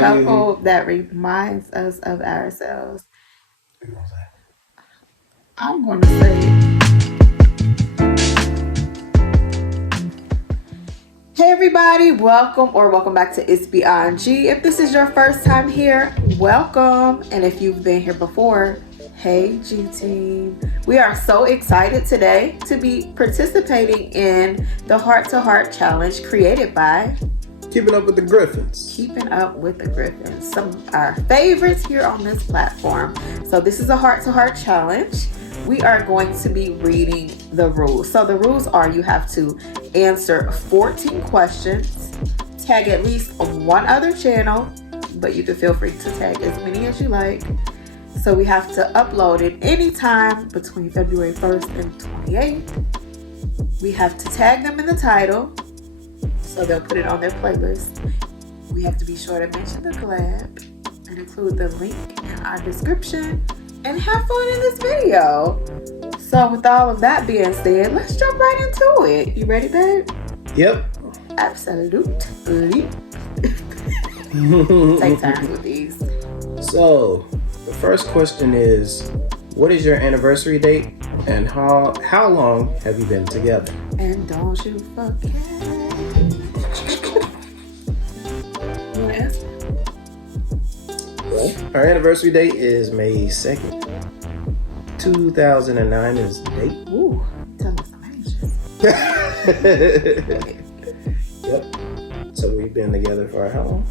couple that reminds us of ourselves. I'm going to say, hey everybody, welcome back to It's Beyond G. If this is your first time here, welcome. And if you've been here before, hey G team. We are so excited today to be participating in the Heart to Heart Challenge created by Keeping Up with the Griffins. Keeping Up with the Griffins. Some of our favorites here on this platform. So this is a Heart to Heart Challenge. We are going to be reading the rules. So the rules are you have to answer 14 questions, tag at least one other channel, but you can feel free to tag as many as you like. So we have to upload it anytime between February 1st and 28th. We have to tag them in the title, so they'll put it on their playlist. We have to be sure to mention the collab and include the link in our description and have fun in this video. So with all of that being said, let's jump right into it. You ready, babe? Yep. Absolutely. Take turns with these. So, the first question is, what is your anniversary date and how long have you been together? And don't you forget. You want to answer? Well, our anniversary date is May 2nd. 2009 is the date. Ooh, tell us some ages. Yep. So we've been together for how long?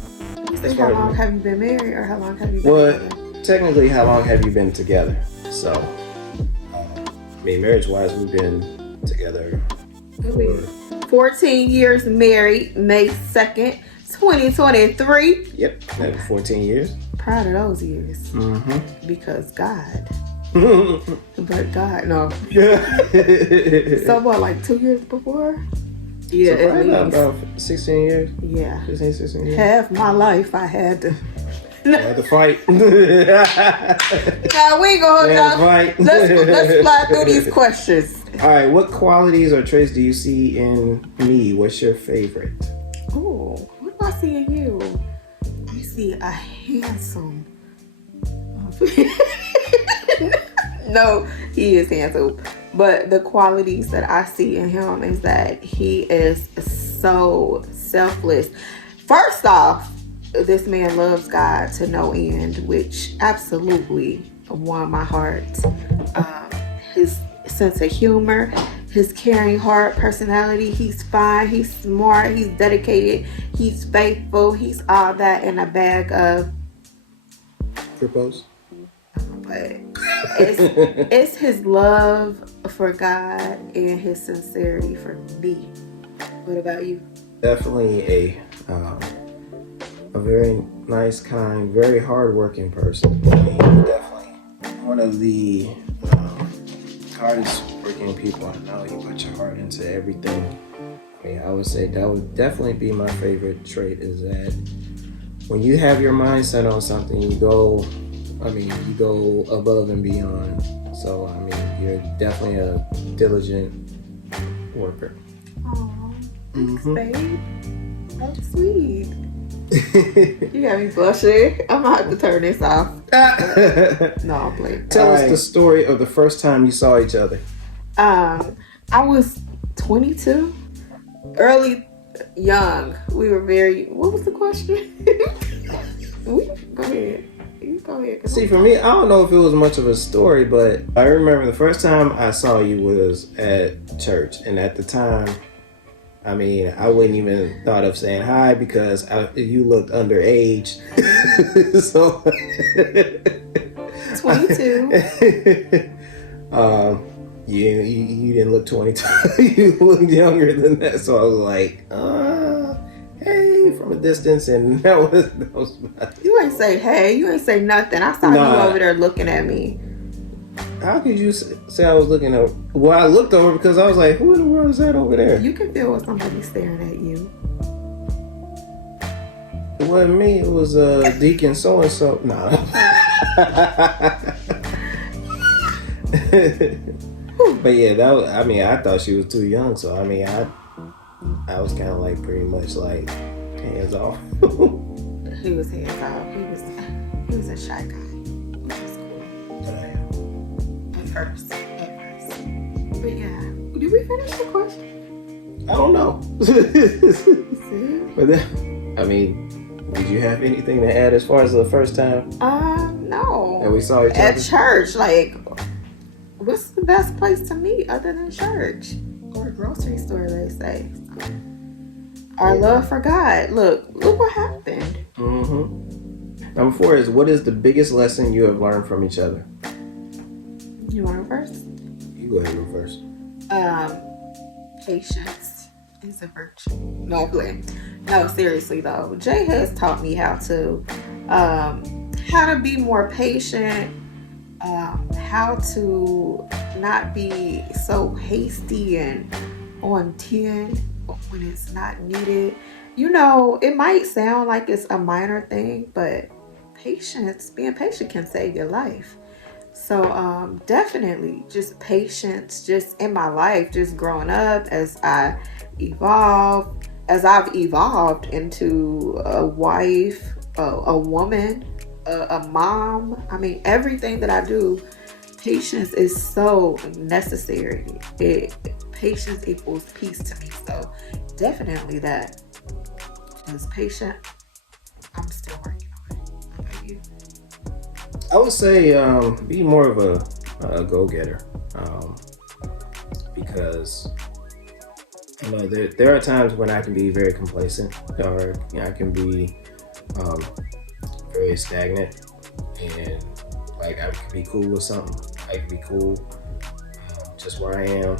How long have you been married, or how long have you been together? Technically, how long have you been together? So, marriage-wise, we've been together for 14 years married, May 2nd, 2023. Yep, maybe 14 years. Proud of those years. Mm-hmm. Because God. But God, no. Yeah. So what, like 2 years before? Yeah, so at least. About 16 years. Yeah. 15, 16 years. Half my life I had to. I had to fight. Now we ain't gonna hold y'all. Let's fly through these questions. All right, what qualities or traits do you see in me? What's your favorite? Oh, what do I see in you? I see a handsome. No, he is handsome. But the qualities that I see in him is that he is so selfless. First off, this man loves God to no end, which absolutely won my heart. His sense of humor, his caring heart, personality, he's fine, he's smart, he's dedicated, he's faithful, he's all that in a bag of Propose? But it's his love for God and his sincerity for me. What about you? Definitely a very nice, kind, very hardworking person. Definitely one of the hardest working people I know. You put your heart into everything. I would say that would definitely be my favorite trait, is that when you have your mindset on something, you go above and beyond. So, you're definitely a diligent worker. Aw, thanks, babe. That's sweet. You got me blushing. I'm gonna have to turn this off. No, I'm playing. Tell us the story of the first time you saw each other. I was 22, young. We were very. What was the question? Go ahead. You go ahead. See, for me, I don't know if it was much of a story, but I remember the first time I saw you was at church, and at the time, I wouldn't even thought of saying hi because you looked underage. So 22. You didn't look 22. You looked younger than that. So I was like, hey, from a distance, and that was You ain't say hey. You ain't say nothing. I saw you over there looking at me. How could you say I was looking over? Well, I looked over because I was like, who in the world is that over there? You can feel when somebody's staring at you. It wasn't me. It was Deacon so-and-so. Nah. But yeah, that was, I thought she was too young. So, I was kind of like pretty much like hands off. He was hands off. He was a shy guy. Which was cool. That I am. At first. But yeah. Did we finish the question? I don't know. See? But then, I mean, did you have anything to add as far as the first time No. that we saw each At other? church, like, what's the best place to meet other than church? Or the grocery store, they say. So, our love for God. Look what happened. Mm-hmm. Number 4 is, what is the biggest lesson you have learned from each other? You want to go first? You go ahead and go first. Patience is a virtue. No, I'm playing. No, seriously though. Jay has taught me how to be more patient, how to not be so hasty and on 10 when it's not needed. You know, it might sound like it's a minor thing, but being patient can save your life. So definitely just patience just in my life, just growing up as I've evolved into a wife, a woman, a mom. I mean, everything that I do, patience is so necessary. Patience equals peace to me. So definitely that. Because patient, I'm still working on it. How about you? I would say be more of a go-getter, because you know there are times when I can be very complacent, or I can be very stagnant, and like I can be cool with something. I can be cool just where I am,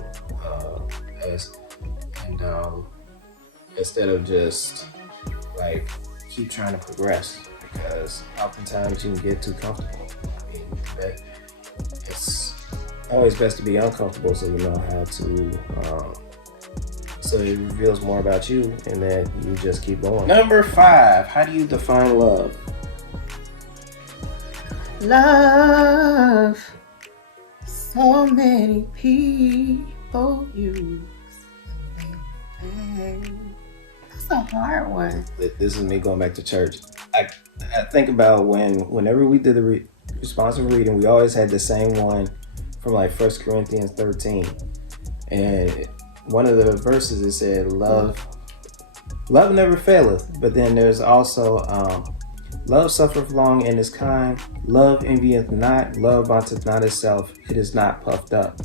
instead of just like keep trying to progress. Because oftentimes you can get too comfortable. I mean, it's always best to be uncomfortable so you know how to, so it reveals more about you and that you just keep going. Number 5, how do you define love? Love, so many people use. That's a hard one. This is me going back to church. I think about whenever we did the responsive reading, we always had the same one from like 1 Corinthians 13. And one of the verses, it said, love never faileth. But then there's also, love suffereth long and is kind. Love envieth not. Love vaunteth not itself. It is not puffed up.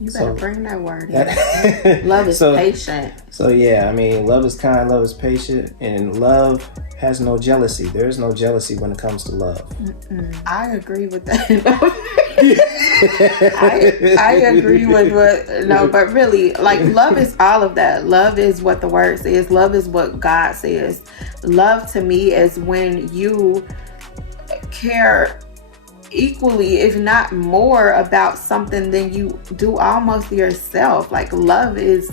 You better bring that word in. Love is patient. So yeah, I mean, love is kind, love is patient, and love has no jealousy. There is no jealousy when it comes to love. I agree with that. I agree with but really, like, love is all of that. Love is what the word says. Love is what God says. Love to me is when you care equally, if not more, about something than you do almost yourself. Like, love is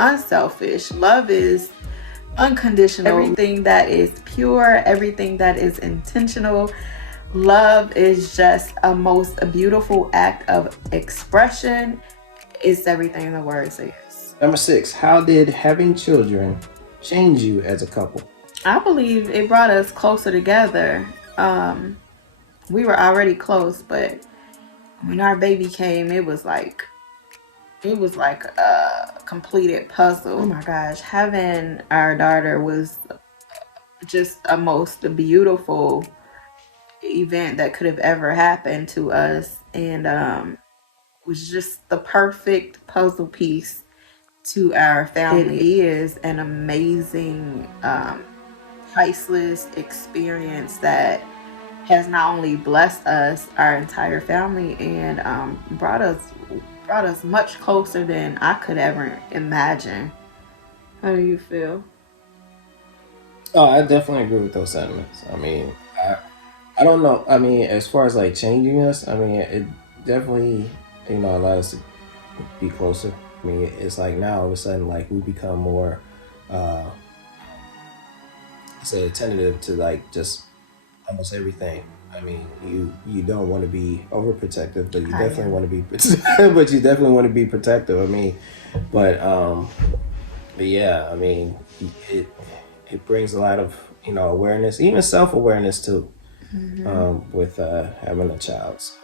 unselfish. Love is unconditional. Everything that is pure, everything that is intentional. Love is just a most beautiful act of expression. It's everything the word says. Number 6, how did having children change you as a couple? I believe it brought us closer together. We were already close, but when our baby came, it was like a completed puzzle. Oh my gosh, having our daughter was just a most beautiful event that could have ever happened to us, and was just the perfect puzzle piece to our family. It is an amazing, priceless experience that has not only blessed us, our entire family, and brought us much closer than I could ever imagine. How do you feel? Oh, I definitely agree with those sentiments. I mean, I don't know. I mean, as far as like changing us, I mean, it definitely, allowed us to be closer. I mean, it's like now all of a sudden, like, we become more, attentive to like just almost everything. I mean, you don't want to be overprotective, but you definitely want to be protective. I mean, but yeah, I mean, it brings a lot of awareness, even self-awareness too, with having a child. So.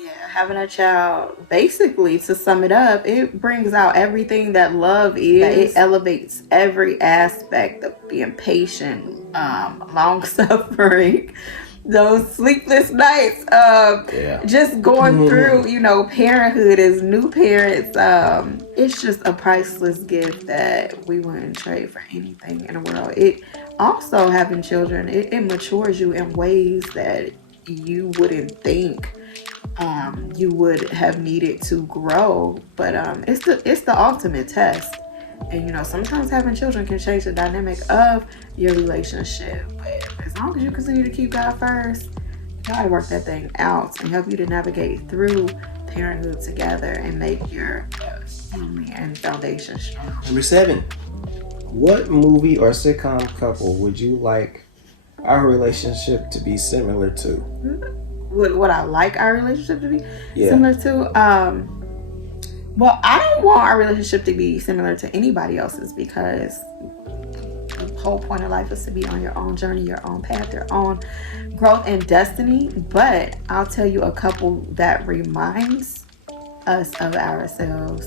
Yeah, having a child, basically, to sum it up, it brings out everything that love is. It elevates every aspect of being patient, long suffering, those sleepless nights, just going through, parenthood as new parents. It's just a priceless gift that we wouldn't trade for anything in the world. It also, having children, it matures you in ways that you wouldn't think you would have needed to grow, but it's the ultimate test. And sometimes having children can change the dynamic of your relationship, but as long as you continue to keep God first, you gotta work that thing out and help you to navigate through parenthood together and make your family and foundation strong. Number 7, what movie or sitcom couple would you like our relationship to be similar to? What I like our relationship to be similar to? Well, I don't want our relationship to be similar to anybody else's, because the whole point of life is to be on your own journey, your own path, your own growth and destiny. But I'll tell you a couple that reminds us of ourselves.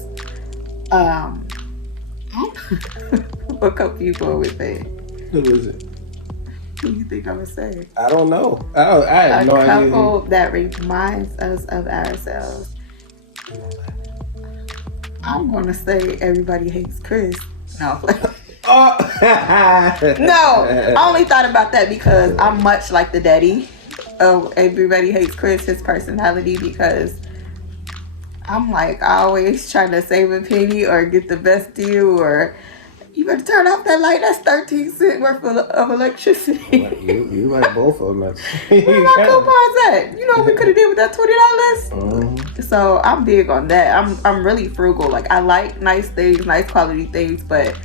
What couple you going with that? Who is it? Who do you think I'm gonna say? I don't know. I have no idea. A couple that reminds us of ourselves. I'm gonna say Everybody Hates Chris. No. Oh. No, I only thought about that because I'm much like the daddy of Everybody Hates Chris, his personality, because I'm like always trying to save a penny or get the best deal, or you better turn off that light. That's 13 cents worth of electricity. You like both of them. Where my coupons at? We could have did with that $20. So I'm big on that. I'm really frugal. Like, I like nice things, nice quality things, but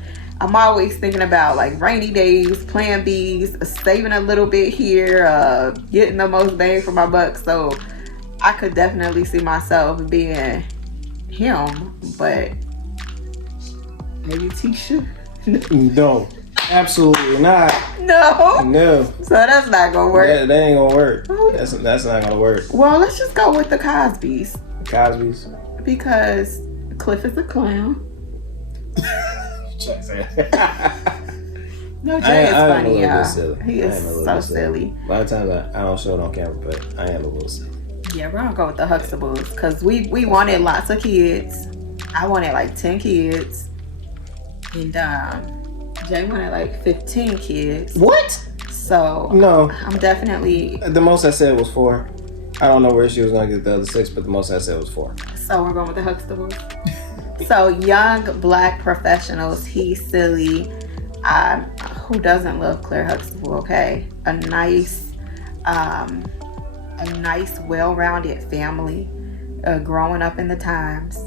I'm always thinking about like rainy days, plan Bs, saving a little bit here, getting the most bang for my buck. So I could definitely see myself being him, but maybe Tisha. No, absolutely not. No. So that's not gonna work. That ain't gonna work. That's not gonna work. Well, let's just go with the Cosbys. Cosby's. Because Cliff is a clown. No, Jay is funny, y'all. He is so silly. A lot of times I don't show it on camera, but I am a little silly. Yeah, we're gonna go with the Huxtables because we wanted lots of kids. I wanted like 10 kids. And Jay wanted like 15 kids. What? So no, I'm definitely. The most I said was 4. I don't know where she was gonna get the other 6, but the most I said was 4. So we're going with the Huxtables. So young black professionals. He's silly. Who doesn't love Claire Huxtable? Okay, a nice, well-rounded family, growing up in the times.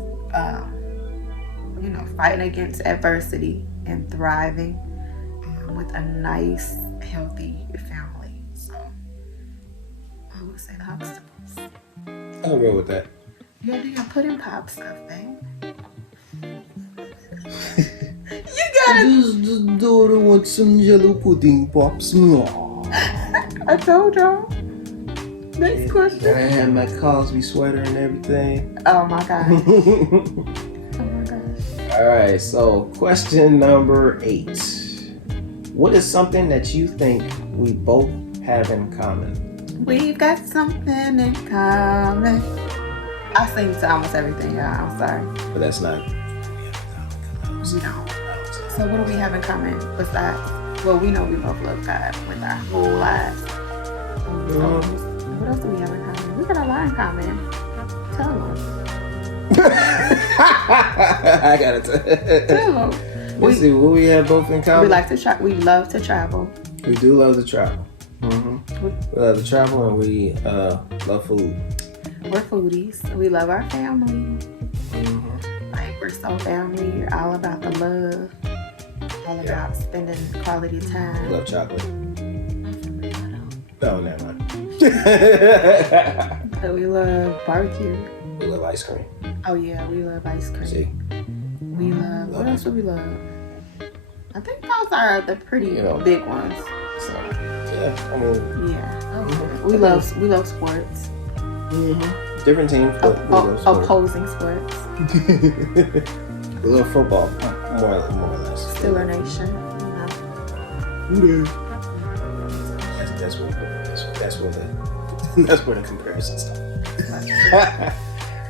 Fighting against adversity and thriving with a nice, healthy family. So I would say the Huxtables. I'll go with that. Yeah, do your pudding pop stuff, babe. You gotta. This daughter wants some yellow pudding pops. I told y'all. Next question. I had my Cosby sweater and everything. Oh my god. Alright, so question number 8. What is something that you think we both have in common? We've got something in common. I sing to almost everything, y'all. I'm sorry. But that's not. We don't. So what do we have in common besides? Well, we know we both love God with our whole lives. What else do we have in common? We got a lot in common. Tell them. I gotta tell them. Let's see what we have both in common. We like to we love to travel. We do love to travel. We love to travel, and we love food. We're foodies. We love our family. Like, we're so family. You're all about the love. All about spending quality time. We love chocolate. Oh, never mind. So we love barbecue. We love ice cream. Oh yeah, we love ice cream. See? We love. What else do we love? I think those are the pretty big ones. So Yeah, I mean, Yeah. We love sports. Different teams, but we love sports. Opposing sports. We love football, more or less. Steeler Nation. That's where the comparison starts.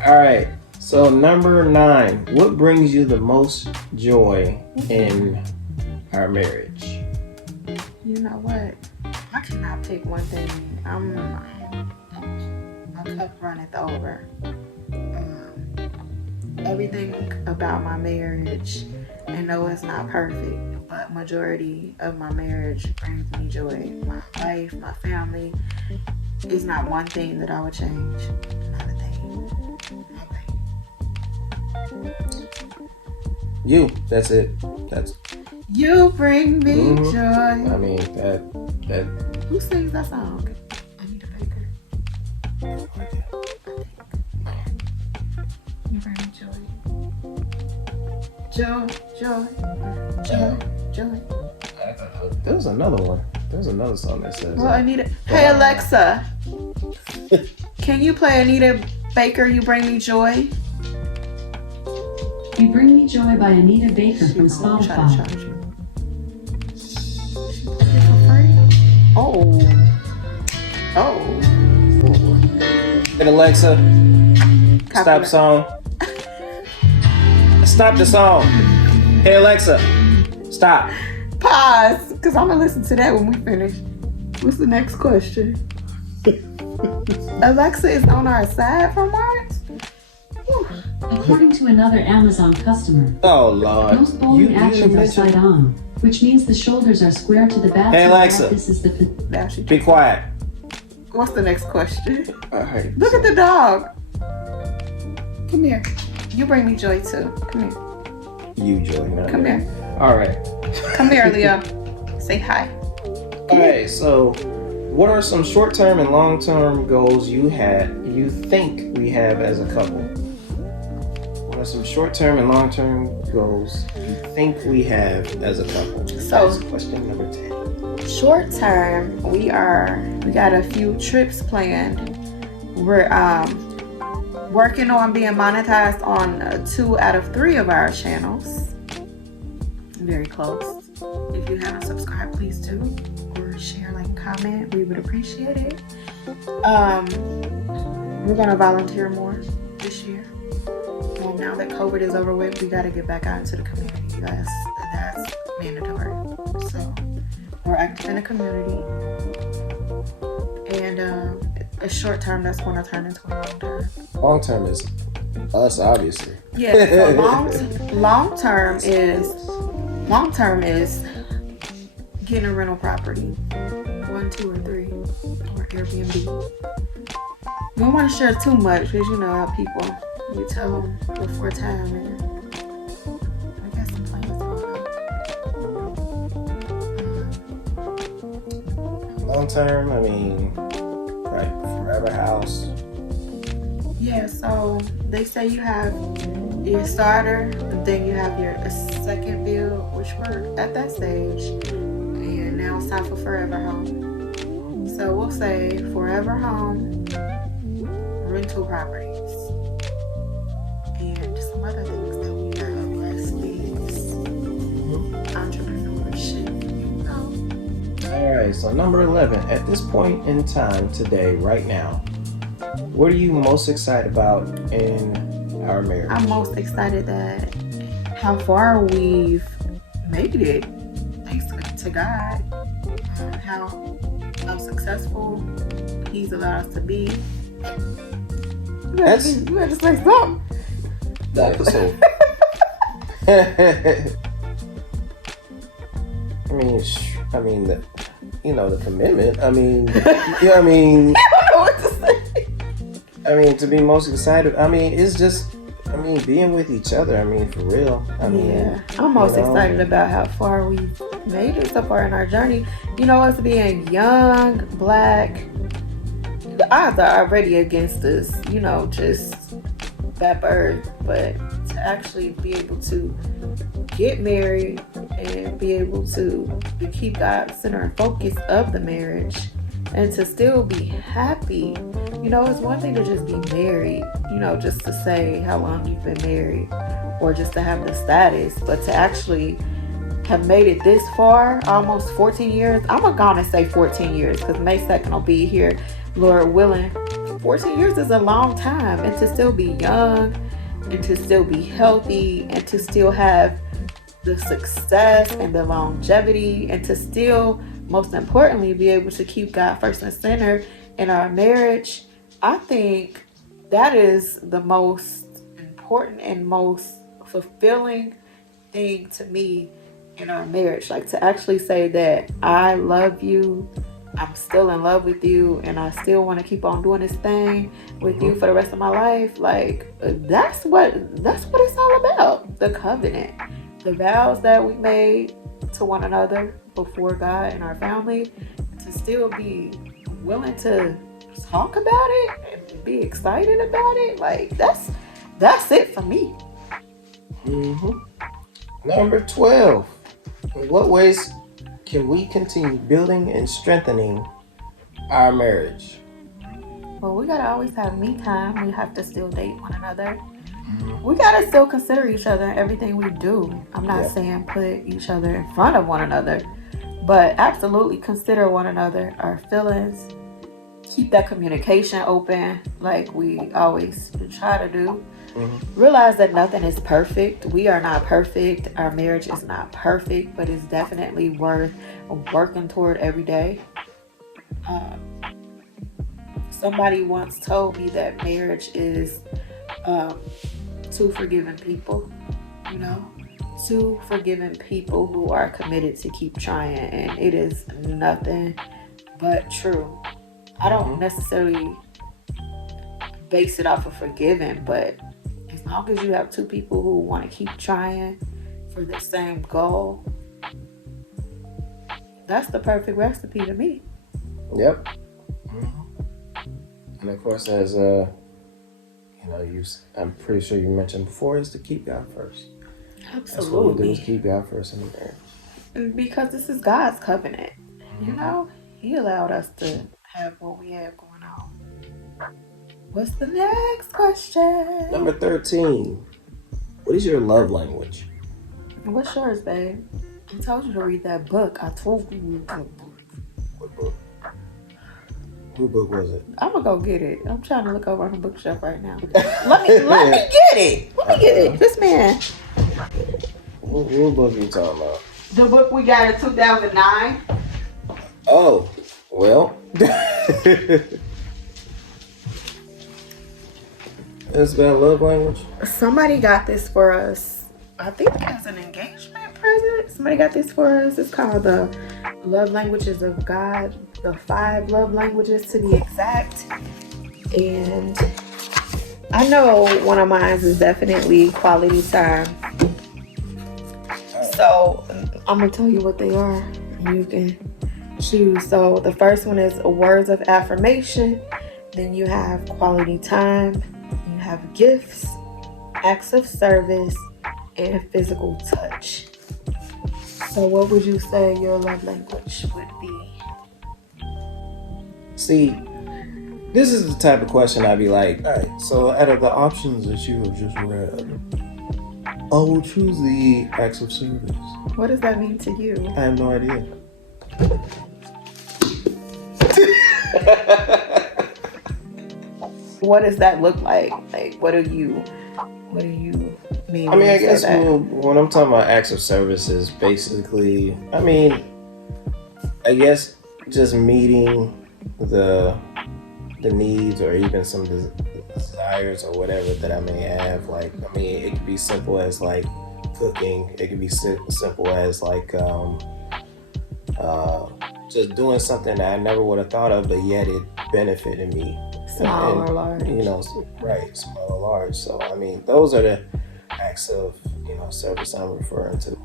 All right. So number 9, what brings you the most joy in our marriage? You know what? I cannot pick one thing. My cup runneth over. Everything about my marriage, and no, it's not perfect, but majority of my marriage brings me joy. My life, my family, is not one thing that I would change. Not a thing. You. That's it. That's. You bring me joy. I mean that. Who sings that song? Anita Baker. You bring me joy. Joy. There was another one. There's another song that says. Well, Anita. Hey Alexa, can you play Anita Baker? You bring me joy. You Bring Me Joy by Anita Baker from Spotify. Oh. Hey Alexa, stop song. Stop the song. Hey Alexa, stop. Pause, because I'm going to listen to that when we finish. What's the next question? Alexa is on our side for Mars? According to another Amazon customer, Oh Lord. most bowling actions are side on, which means the shoulders are square to the back. Hey, Alexa. This is the Now she Be quiet. What's the next question? All right. Look at the dog. Come here. You bring me joy too. Come here. You joy now. Come here. All right. Come here, Leo. Say hi. Okay, so what are some short-term and long-term goals you think we have as a couple? What are some short-term and long-term goals you think we have as a couple? So, that's question number 10. Short term, we got a few trips planned. We're working on being monetized on 2 out of 3 of our channels. Very close. If you haven't subscribed, please do. Or share, like, comment. We would appreciate it. We're gonna volunteer more this year. Well, now that COVID is over with, we gotta get back out into the community. That's mandatory. So we're active in the community. And a short term that's gonna turn into a long term. Long term is us, obviously. Yeah, so long term is getting a rental property, 1, 2, or 3, or Airbnb. We don't want to share too much because you know how people, you tell them before time, and we got some plans going on. Long term, I mean, like forever house. Yeah, so they say you have your starter, then you have your second build, which we're at that stage, and now it's time for forever home. So we'll say forever home, rental properties, and some other things that we have as things, entrepreneurship, you know. All right, so number 11. At this point in time today, right now, what are you most excited about in our marriage? I'm most excited that how far we've made it, thanks to God, how successful He's allowed us to be. You had to say something. The episode. I mean, the commitment. I mean, yeah, I mean. I don't know what to say. I mean, to be most excited. I mean, it's just. I mean, being with each other. I mean, for real. I mean, yeah, I'm most excited about how far we've made it so far in our journey. You know, us being young, black, the odds are already against us. You know, just that birth, but to actually be able to get married and be able to keep God center and focus of the marriage and to still be happy. You know, it's one thing to just be married, you know, just to say how long you've been married or just to have the status, but to actually have made it this far, almost 14 years. I'm gonna say 14 years because May 2nd will be here, Lord willing. 14 years is a long time, and to still be young and to still be healthy and to still have the success and the longevity and to still, most importantly, be able to keep God first and center in our marriage. I think that is the most important and most fulfilling thing to me in our marriage. Like to actually say that I love you, I'm still in love with you, and I still want to keep on doing this thing with you for the rest of my life. Like that's what it's all about. The covenant, the vows that we made to one another before God and our family, to still be willing to talk about it and be excited about it. Like that's it for me. Number 12. In what ways can we continue building and strengthening our marriage? Well, we gotta always have me time. We have to still date one another. We gotta still consider each other in everything we do. I'm not saying put each other in front of one another, but absolutely consider one another, our feelings. Keep that communication open like we always try to do. Realize that nothing is perfect. We are not perfect. Our marriage is not perfect, but it's definitely worth working toward every day. Somebody once told me that marriage is two forgiving people, you know, two forgiving people who are committed to keep trying, and it is nothing but true. I don't necessarily base it off of forgiving, but as long as you have two people who want to keep trying for the same goal, that's the perfect recipe to me. Yep. And of course, as I'm pretty sure you mentioned before, is to keep God first. Absolutely. That's what we do, is keep God first in the marriage. And because this is God's covenant, you know, He allowed us to have what we have going on. What's the next question? Number 13. What is your love language? What's yours, babe? I told you to read that book. I told you to read that book. What book? What book was it? I'm gonna go get it. I'm trying to look over on the bookshelf right now. Let me get it. Let me get it. This man. What book are you talking about? The book we got in 2009. Oh, well. It's about love language. Somebody got this for us. I think as an engagement present. Somebody got this for us. It's called the Love Languages of God. The 5 love languages to be exact. And I know one of mine is definitely quality time. So I'm gonna tell you what they are. You can choose. So the first one is words of affirmation. Then you have quality time. You have gifts, acts of service, and physical touch. So what would you say your love language would be? See, this is the type of question I'd be like, all right, so out of the options that you have just read, I will choose the acts of service. What does that mean to you? I have no idea. What does that look like? Like, what do you mean? I mean, I guess when I'm talking about acts of service is basically, I guess just meeting the needs or even some desires or whatever that I may have. Like, I mean, it could be simple as like cooking. It could be simple as like just doing something that I never would have thought of, but yet it benefited me. Small or large. You know, right, small or large. So, I mean, those are the acts of, service I'm referring to.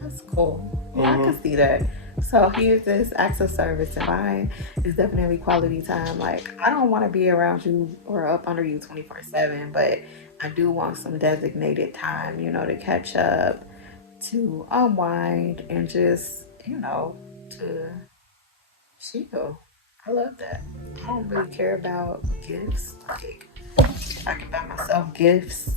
That's cool. Yeah, I can see that. So here's this acts of service, and mine is definitely quality time. Like, I don't want to be around you or up under you 24/7, but I do want some designated time, to catch up, to unwind and just, to chill. I love that. I don't really care about gifts. Like, I can buy myself gifts.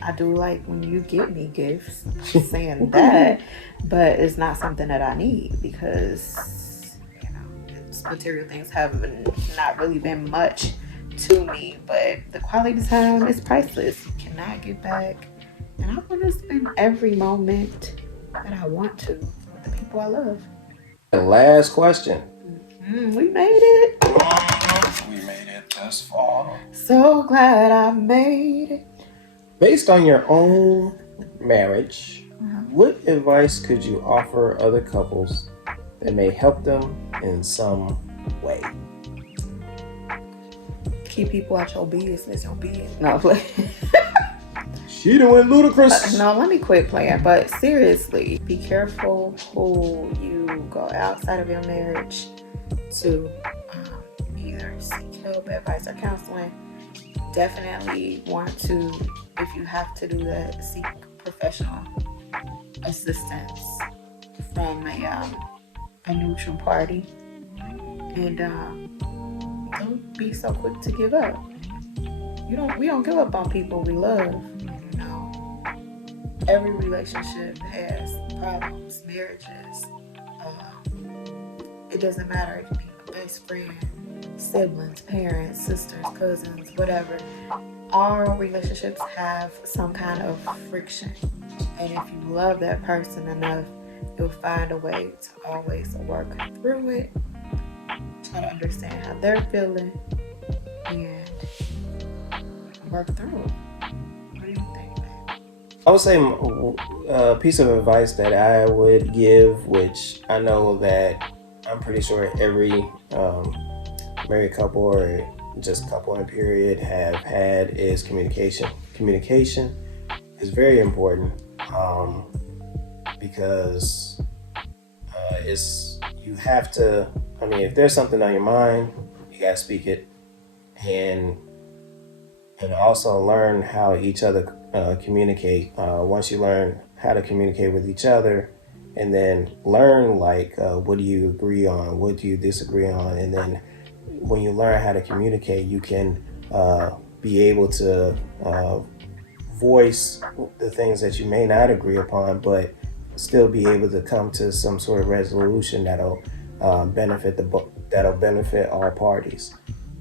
I do like when you get me gifts. Just saying that, but it's not something that I need because material things have not really been much to me. But the quality time is priceless. You cannot get back, and I want to spend every moment that I want to with the people I love. The last question. We made it. We made it thus far. So glad I made it. Based on your own marriage, what advice could you offer other couples that may help them in some way? Keep people at your business. No, She done went ludicrous. no, let me quit playing. But seriously, be careful who you go outside of your marriage to either seek help, advice, or counseling. Definitely want to, if you have to do that, seek professional assistance from a neutral party, and don't be so quick to give up. We don't give up on people we love. Every relationship has problems, marriages. It doesn't matter. It can be a best friend, siblings, parents, sisters, cousins, whatever. All relationships have some kind of friction. And if you love that person enough, you'll find a way to always work through it, try to understand how they're feeling, and work through it. What do you think, man? I would say a piece of advice that I would give, which I know that I'm pretty sure every married couple or just couple in a period have had, is communication. Communication is very important because you have to, if there's something on your mind, you gotta speak it, and also learn how each other communicate. Once you learn how to communicate with each other, and then learn what do you agree on, what do you disagree on, and then when you learn how to communicate, you can be able to voice the things that you may not agree upon, but still be able to come to some sort of resolution that'll benefit all parties.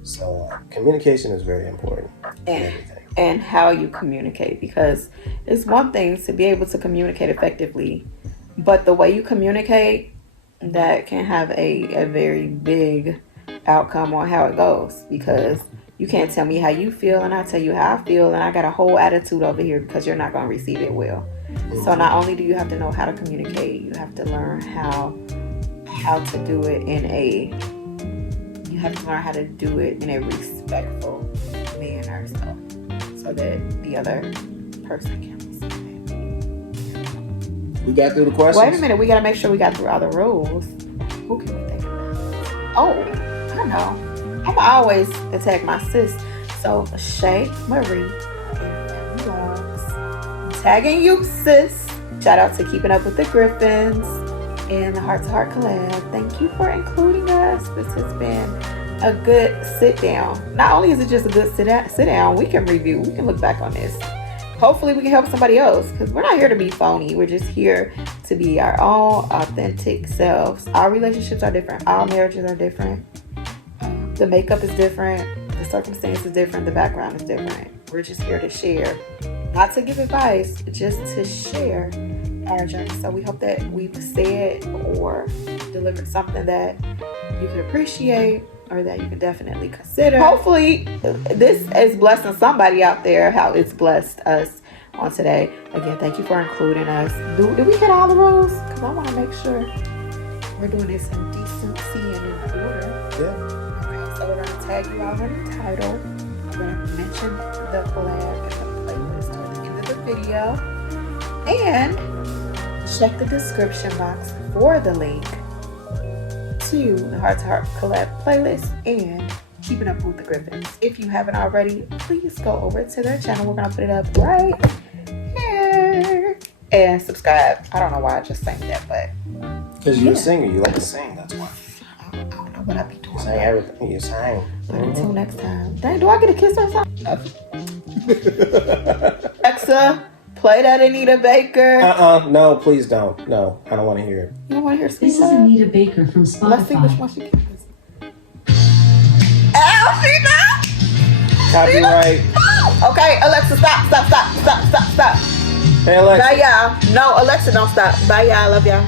So communication is very important. And how you communicate, because it's one thing to be able to communicate effectively, but the way you communicate, that can have a very big outcome on how it goes, because you can't tell me how you feel and I tell you how I feel, and I got a whole attitude over here because you're not going to receive it well. So not only do you have to know how to communicate, you have to learn how to do it in a respectful manner, so that the other person can receive it. We got through the questions? Wait a minute, we got to make sure we got through all the rules. Who can we think about? Oh, I know. I'm always attack my sis. So Shay Marie and Vlogs, I'm tagging you, sis. Shout out to Keeping Up with the Griffins and the Heart to Heart collab. Thank you for including us. This has been a good sit down. Not only is it just a good sit down, we can review, we can look back on this. Hopefully we can help somebody else, because we're not here to be phony. We're just here to be our own authentic selves. Our relationships are different. Our marriages are different. The makeup is different. The circumstance is different. The background is different. We're just here to share. Not to give advice, just to share our journey. So we hope that we've said or delivered something that you can appreciate, or that you can definitely consider. Hopefully this is blessing somebody out there how it's blessed us on today. Again, thank you for including us. Did we get all the rules? Because I want to make sure we're doing this in decency and in order. Yeah. Okay, so we're going to tag you out in the title. We're going to mention the collab and the playlist toward the end of the video. And check the description box for the link to the Heart to Heart collab playlist and Keeping Up with the Griffins. If you haven't already, please go over to their channel. We're gonna put it up right here. and subscribe. I don't know why I just sang that, but Because you're a singer, you like to sing, that's why. I don't know what I be doing. You sing everything, you sing. But until next time. Dang, do I get a kiss or something? Alexa, play that Anita Baker. No, please don't. No, I don't want to hear it. You don't want to hear This Sweet is Love? Anita Baker from Let's see which Spotify. one she gets. Ow, she not? Copyright. Okay, Alexa, stop. Hey, Alexa. Bye, y'all. No, Alexa, don't stop. Bye, y'all. Love y'all.